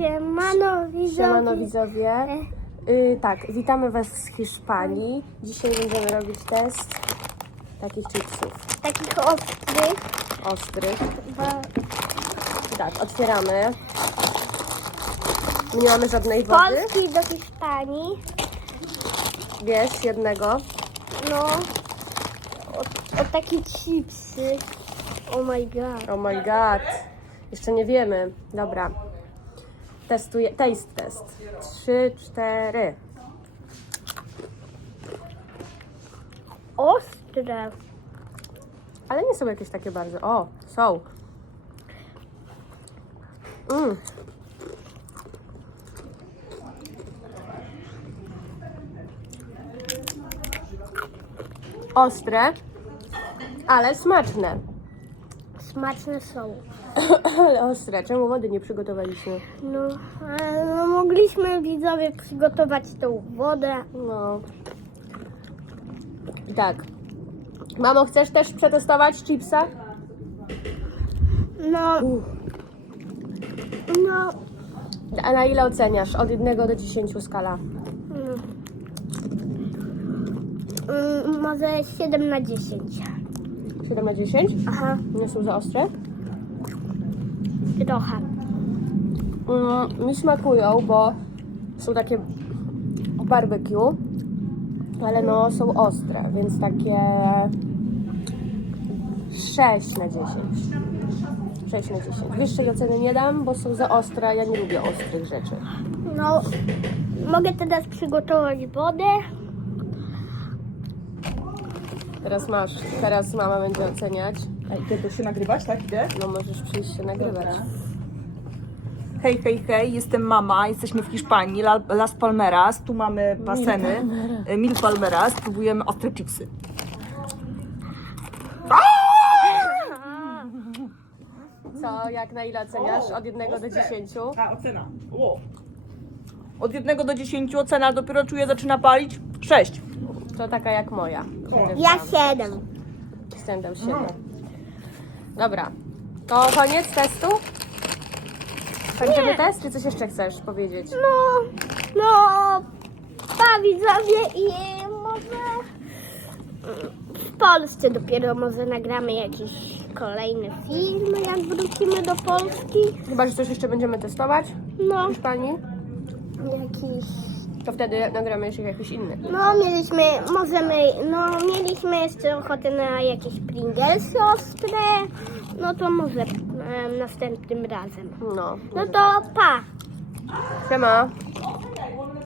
Siemano widzowie. Siemano widzowie. Y, tak, witamy Was z Hiszpanii. Dzisiaj będziemy robić test takich chipsów Takich ostrych. ostrych. Bo... Tak, otwieramy. Nie mamy żadnej wody. Polski do Hiszpanii. Bierz jednego. No. O, o takie chipsy. Oh my god. Oh my god. Jeszcze nie wiemy. Dobra. Testuję. Taste test. Trzy, cztery. Ostre. Ale nie są jakieś takie bardzo. O, są. Mm. Ostre, ale smaczne. Smaczne są. Ale ostre. Czemu wody nie przygotowaliśmy? No, ale no mogliśmy widzowie przygotować tą wodę. No. Tak. Mamo, chcesz też przetestować chipsa? No. No. A na ile oceniasz? Od 1 do 10 skala. Mm. Mm, może 7 na 10. 7 na 10? Aha, Nie są za ostre? trochę. Mm, mi smakują, bo są takie barbecue, ale no są ostre, więc takie 6 na 10. 6 na 10. Wyższej oceny nie dam, bo są za ostre, ja nie lubię ostrych rzeczy. No, mogę teraz przygotować wodę. Teraz masz, teraz mama będzie oceniać. A to się nagrywać, tak? Idę? No możesz przyjść się nagrywać. Hej, hej, hej, jestem mama, jesteśmy w Hiszpanii, La- Las Palmeras, tu mamy baseny, e, Mil Palmeras, próbujemy ostre chipsy. Co, jak na ile oceniasz? Od 1 do 10? A, ocena. Ło. Od 1 do 10 ocena, dopiero czuję, zaczyna palić. 6. To taka jak moja. Chociaż Ja tam 7. Stand-up siebie. Dobra. To koniec testu? Kończymy test, czy coś jeszcze chcesz powiedzieć? No, no, pa widzowie i może w Polsce dopiero może nagramy jakiś kolejny film, jak wrócimy do Polski. Chyba, że coś jeszcze będziemy testować No, w Hiszpanii, jakiś, to wtedy nagramy jeszcze jakiś inny. no mieliśmy, możemy, no mieliśmy jeszcze ochotę na jakieś Pringles ostre, no to może em, następnym razem. No. No to pa! Siema.